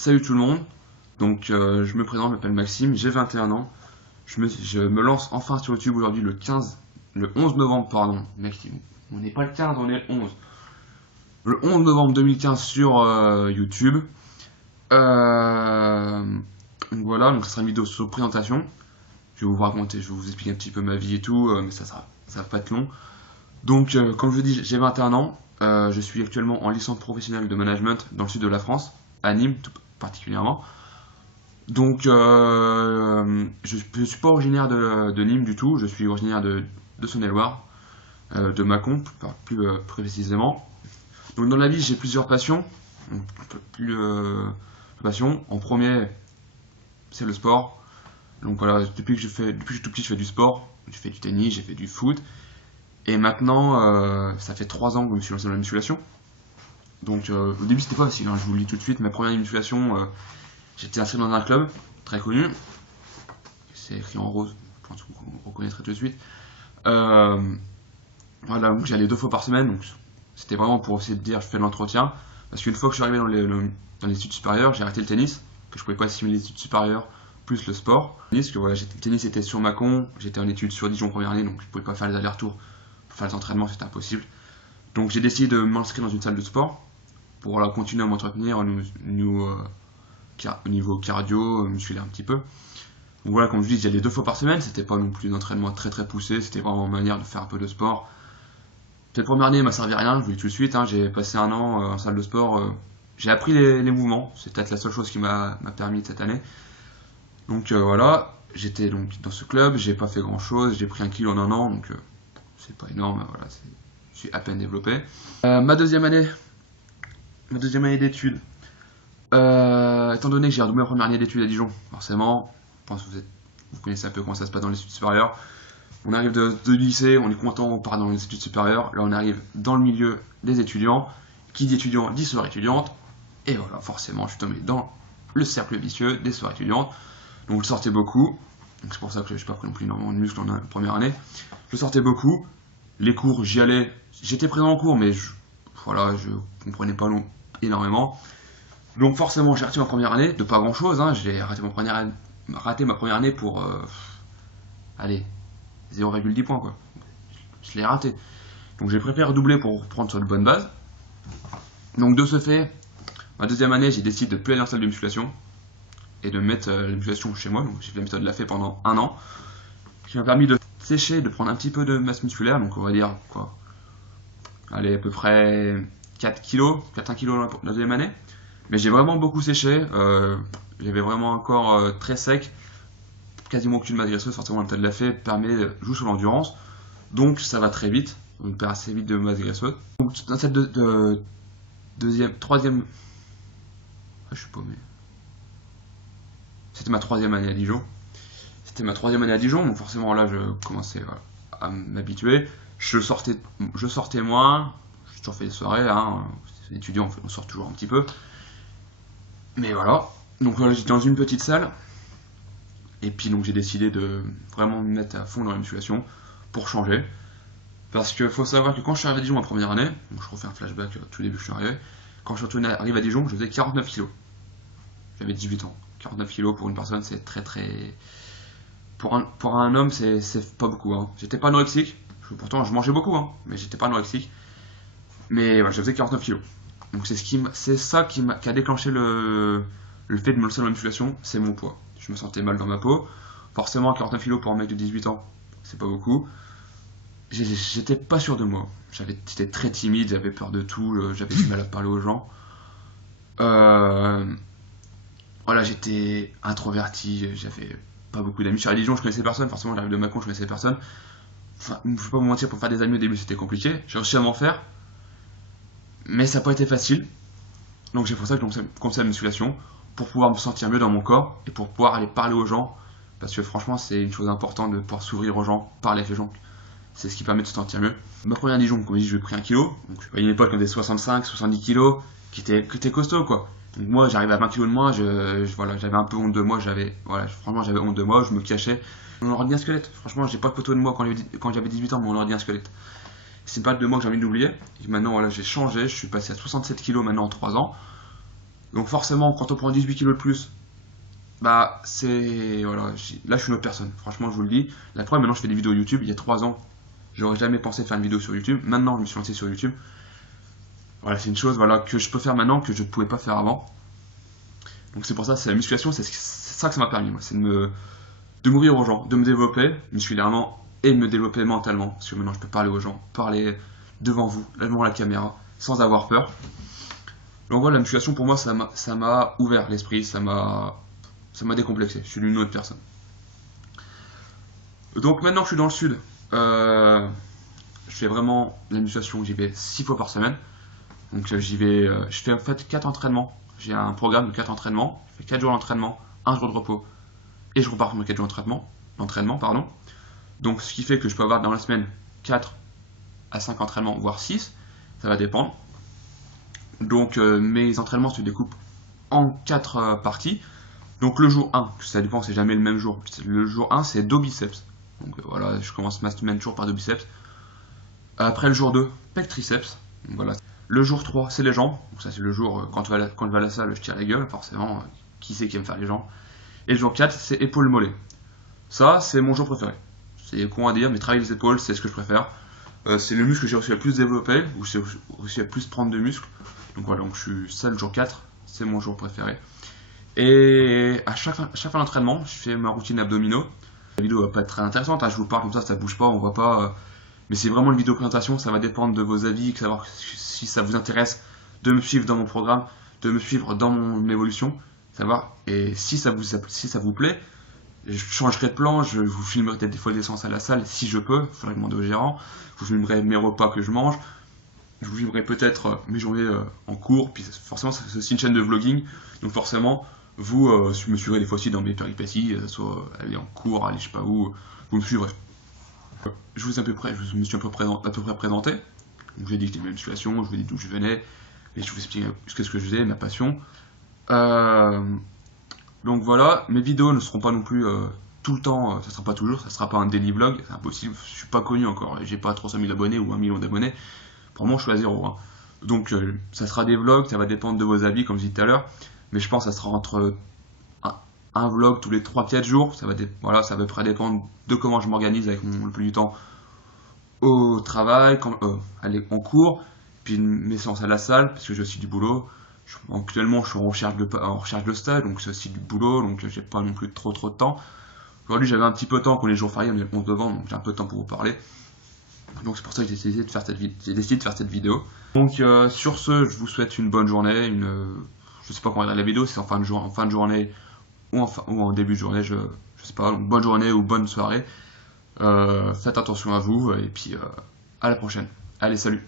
Salut tout le monde, donc je me présente, je m'appelle Maxime, j'ai 21 ans, je me lance enfin sur YouTube aujourd'hui le 11 novembre, pardon, mec, on n'est pas le 15, on est le 11. Le 11 novembre 2015 sur YouTube. Donc voilà, donc ça sera une vidéo sur présentation. Je vais vous raconter, je vais vous expliquer un petit peu ma vie et tout, mais ça va pas être long. Donc comme je vous dis, j'ai 21 ans, je suis actuellement en licence professionnelle de management dans le sud de la France, à Nîmes tout particulièrement. Donc je suis pas originaire de Nîmes du tout, je suis originaire de Saône-et-Loire, de Mâcon plus précisément. Donc dans la vie j'ai plusieurs passions. Donc, passions. En premier c'est le sport. Donc voilà, depuis que je suis tout petit je fais du sport, j'ai fait du tennis, j'ai fait du foot. Et maintenant ça fait 3 ans que je me suis lancé dans la musculation. Donc au début c'était pas facile, hein, je vous le dis tout de suite, ma première musculation, j'étais inscrit dans un club très connu, c'est écrit en rose, je pense que vous reconnaîtrez tout de suite. Voilà, donc j'allais 2 fois par semaine, donc c'était vraiment pour essayer de dire je fais de l'entretien. Parce qu'une fois que je suis arrivé dans les études supérieures, j'ai arrêté le tennis, que je pouvais pas assimiler les études supérieures plus le sport. Parce que voilà, le tennis était sur Mâcon, j'étais en études sur Dijon première année, donc je pouvais pas faire les allers-retours pour faire les entraînements, c'était impossible. Donc j'ai décidé de m'inscrire dans une salle de sport pour continuer à m'entretenir au niveau cardio, musculaire un petit peu. Donc voilà, comme je dis, j'y allais 2 fois par semaine, c'était pas non plus un entraînement très poussé, c'était vraiment une manière de faire un peu de sport. Cette première année m'a servi à rien, je vous dis tout de suite, hein, j'ai passé un an en salle de sport, j'ai appris les mouvements, c'est peut-être la seule chose qui m'a permis cette année. Donc voilà, j'étais donc dans ce club, j'ai pas fait grand chose, j'ai pris 1 kilo en 1 an, donc c'est pas énorme, voilà, je suis à peine développé. Ma deuxième année d'études, étant donné que j'ai redoublé ma première année d'études à Dijon, forcément, je pense que vous connaissez un peu comment ça se passe dans les études supérieures. On arrive de lycée, on est content, on part dans les études supérieures. Là, on arrive dans le milieu des étudiants. Qui dit étudiant dit soirée étudiante. Et voilà, forcément, je suis tombé dans le cercle vicieux des soirées étudiantes. Donc, je sortais beaucoup. Donc, c'est pour ça que je n'ai pas pris non plus énormément de muscles en première année. Je sortais beaucoup. Les cours, j'y allais. J'étais présent en cours, mais je comprenais pas énormément. Donc, forcément, j'ai arrêté ma première année de pas grand chose. Hein. J'ai raté ma première année pour. Allez. 0,10 points quoi. Je l'ai raté. Donc j'ai préféré redoubler pour prendre sur de bonnes bases. Donc de ce fait, ma deuxième année, j'ai décidé de plus aller en salle de musculation et de mettre la musculation chez moi. Donc j'ai fait la méthode Lafay pendant 1 an, qui m'a permis de sécher, de prendre un petit peu de masse musculaire. Donc on va dire quoi, allez, à peu près 4 kg, 4-1 kg la deuxième année. Mais j'ai vraiment beaucoup séché. J'avais vraiment un corps très sec. Quasiment aucune masse graisseuse, forcément la méthode Lafay joue sur l'endurance, donc ça va très vite, on perd assez vite de masse graisseuse. Donc dans cette troisième, je suis paumé. C'était ma 3e année à Dijon. Donc forcément là je commençais à m'habituer. Je sortais moins, j'ai toujours fait des soirées, hein. C'est étudiant, on sort toujours un petit peu. Mais voilà, donc voilà, j'étais dans une petite salle. Et puis donc j'ai décidé de vraiment me mettre à fond dans la musculation pour changer. Parce qu'il faut savoir que quand je suis arrivé à Dijon en première année, donc je refais un flashback tout début que je suis arrivé, quand je suis arrivé à Dijon, je faisais 49 kg. J'avais 18 ans. 49 kg pour une personne, c'est très. Pour un homme, c'est pas beaucoup. Hein. J'étais pas anorexique, pourtant je mangeais beaucoup, hein, mais j'étais pas anorexique. Mais voilà, je faisais 49 kg. Donc c'est ça qui a déclenché le fait de me lancer dans la musculation, c'est mon poids. Je me sentais mal dans ma peau. Forcément, 49 kg pour un mec de 18 ans, c'est pas beaucoup. J'étais pas sûr de moi. J'étais très timide, j'avais peur de tout, j'avais du mal à parler aux gens. Voilà, j'étais introverti, j'avais pas beaucoup d'amis. Je suis à Dijon, je connaissais personne. Forcément, j'arrive de Mâcon, je connaissais personne. Enfin, je vais pas vous mentir, pour faire des amis au début, c'était compliqué. J'ai réussi à m'en faire, mais ça n'a pas été facile. Donc c'est pour ça que j'ai commencé la musculation, pour pouvoir me sentir mieux dans mon corps et pour pouvoir aller parler aux gens, parce que franchement c'est une chose importante de pouvoir s'ouvrir aux gens, parler avec les gens, c'est ce qui permet de se sentir mieux. Ma première Dijon, comme je dis, j'ai pris 1 kg, donc à une époque on avait 65-70 kg, qui était costaud quoi. Donc moi j'arrivais à 20 kg de moins, voilà, j'avais un peu honte de moi, franchement j'avais honte de moi, je me cachais. On aurait dit un squelette, franchement j'ai pas de photo de moi quand j'avais 18 ans, mais on aurait dit un squelette. C'est une période de moi que j'ai envie d'oublier. Et maintenant voilà, j'ai changé, je suis passé à 67 kg maintenant en 3 ans. Donc forcément, quand on prend 18 kilos de plus, bah c'est... Voilà, là je suis une autre personne, franchement je vous le dis. La preuve, maintenant je fais des vidéos YouTube. Il y a 3 ans, j'aurais jamais pensé faire une vidéo sur YouTube. Maintenant je me suis lancé sur YouTube. Voilà, c'est une chose voilà, que je peux faire maintenant que je ne pouvais pas faire avant. Donc c'est pour ça, c'est la musculation, c'est ça que ça m'a permis, moi. C'est de m'ouvrir aux gens, de me développer musculairement et de me développer mentalement. Parce que maintenant je peux parler aux gens, parler devant vous, devant la caméra, sans avoir peur. Donc voilà, la musculation pour moi, ça m'a ouvert l'esprit, ça m'a décomplexé. Je suis une autre personne. Donc maintenant que je suis dans le sud, je fais vraiment la musculation, j'y vais 6 fois par semaine. Donc j'y vais, je fais en fait 4 entraînements. J'ai un programme de 4 entraînements. Je fais 4 jours d'entraînement, 1 jour de repos. Et je repars pour mes 4 jours d'entraînement. Pardon. Donc ce qui fait que je peux avoir dans la semaine 4 à 5 entraînements, voire 6. Ça va dépendre. Donc mes entraînements se découpent en 4 parties. Donc le jour 1, ça dépend, c'est jamais le même jour. Le jour 1, c'est dos biceps. Donc voilà, je commence ma semaine toujours par dos biceps. Après le jour 2, pec triceps. Donc voilà. Le jour 3, c'est les jambes. Donc ça c'est le jour, quand je vais à la salle, je tire la gueule, forcément. Qui c'est qui aime faire les jambes? Et le jour 4, c'est épaules mollets. Ça, c'est mon jour préféré. C'est con à dire, mais travailler les épaules, c'est ce que je préfère. C'est le muscle que j'ai réussi à plus développer, ou j'ai réussi à plus prendre de muscles. Donc voilà, donc je suis ça le jour 4, c'est mon jour préféré. Et à chaque fin d'entraînement, je fais ma routine abdominaux. La vidéo va pas être très intéressante, hein, je vous parle comme ça bouge pas, on voit pas. Mais c'est vraiment une vidéo présentation, ça va dépendre de vos avis, savoir si ça vous intéresse de me suivre dans mon programme, de me suivre dans mon évolution, savoir. Et si ça vous plaît, je changerai de plan, je vous filmerai peut-être des fois des séances à la salle si je peux, il faudrait demander au gérant, je vous filmerai mes repas que je mange, je vous filmerai peut-être mes journées en cours, puis forcément c'est aussi une chaîne de vlogging, donc forcément vous me suivrez des fois aussi dans mes péripéties, soit aller en cours, aller je sais pas où, vous me suivrez. Je me suis à peu près présenté, donc j'ai dit que j'étais ma musculation, je vous ai dit d'où je venais, et je vous explique ce que je faisais, ma passion. Donc voilà, mes vidéos ne seront pas non plus tout le temps, ça sera pas toujours, ça sera pas un daily vlog, c'est impossible, je suis pas connu encore, j'ai pas 300 000 abonnés ou 1 million d'abonnés, pour moi je suis à 0. Hein. Donc ça sera des vlogs, ça va dépendre de vos avis comme je disais tout à l'heure, mais je pense que ça sera entre un vlog tous les 3-4 jours, voilà, ça va à peu près dépendre de comment je m'organise avec le plus du temps au travail, aller en cours, puis mes séances à la salle, parce que j'ai aussi du boulot. Actuellement, je suis en recherche de stage, donc c'est aussi du boulot, donc j'ai pas non plus trop de temps. Aujourd'hui, j'avais un petit peu de temps, quand les jours fériés, on est le 11 novembre, donc j'ai un peu de temps pour vous parler. Donc c'est pour ça que j'ai décidé de faire cette vidéo. Donc sur ce, je vous souhaite une bonne journée, je sais pas quand on regarde la vidéo, si c'est en fin de journée ou en début de journée, je sais pas, donc bonne journée ou bonne soirée. Faites attention à vous, et puis à la prochaine. Allez, salut!